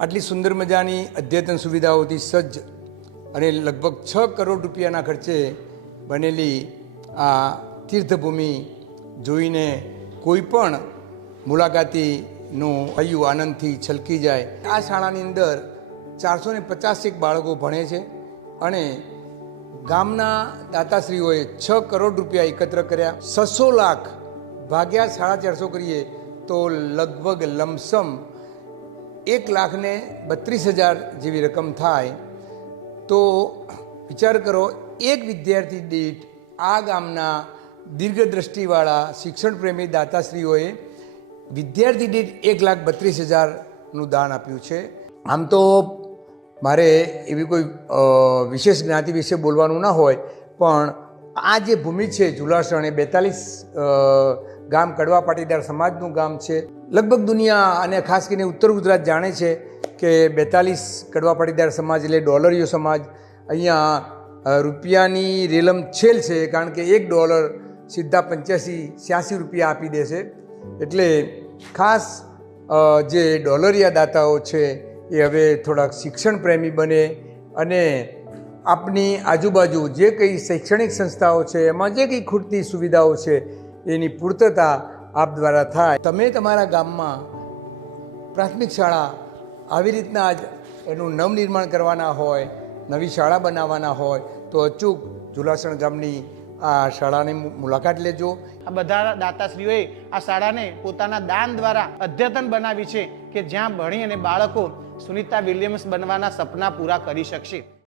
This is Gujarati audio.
આટલી સુંદર મજાની અદ્યતન સુવિધાઓથી સજ્જ અને લગભગ છ કરોડ રૂપિયાના ખર્ચે બનેલી આ તીર્થભૂમિ જોઈને કોઈ પણ મુલાકાતીનું હૈયું આનંદથી છલકી જાય. આ શાળાની અંદર ચારસો ને પચાસેક બાળકો ભણે છે અને ગામના દાતાશ્રીઓએ છ કરોડ રૂપિયા એકત્ર કર્યા. છસો લાખ ભાગ્યા સાડા ચારસો કરીએ તો લગભગ લમસમ એક લાખને બત્રીસ હજાર જેવી રકમ થાય, તો વિચાર કરો, એક વિદ્યાર્થી દીઠ આ ગામના દીર્ઘદ્રષ્ટિવાળા શિક્ષણ પ્રેમી દાતાશ્રીઓએ વિદ્યાર્થી દીઠ એક લાખ બત્રીસ હજારનું દાન આપ્યું છે. આમ તો મારે એવી કોઈ વિશેષ જ્ઞાતિ વિશે બોલવાનું ના હોય, પણ આ જે ભૂમિ છે જુલાસણ એ બેતાલીસ ગામ કડવા પાટીદાર સમાજનું ગામ છે. લગભગ દુનિયા અને ખાસ કરીને ઉત્તર ગુજરાત જાણે છે કે બેતાલીસ કડવા પાટીદાર સમાજ એટલે ડોલરિયો સમાજ અહીંયા રૂપિયાની રેલમ છેલ છે, કારણ કે એક ડોલર સીધા પંચ્યાસી, છ્યાસી રૂપિયા આપી દે છે. એટલે ખાસ જે ડોલરિયા દાતાઓ છે એ હવે થોડાક શિક્ષણ પ્રેમી બને અને આપની આજુબાજુ જે કંઈ શૈક્ષણિક સંસ્થાઓ છે, એમાં જે કંઈ ખૂટતી સુવિધાઓ છે, એની પૂર્તતા આપ દ્વારા થાય. તમે તમારા ગામમાં પ્રાથમિક શાળા આવી રીતના જ એનું નવનિર્માણ કરવાના હોય, નવી શાળા બનાવવાના હોય, તો અચૂક જુલાસણ ગામની આ શાળાની મુલાકાત લેજો. આ બધા દાતાશ્રીઓએ આ શાળાને પોતાના દાન દ્વારા અદ્યતન બનાવી છે કે જ્યાં ભણી અને બાળકો સુનિતા વિલિયમ્સ બનવાના સપના પૂરા કરી શકશે.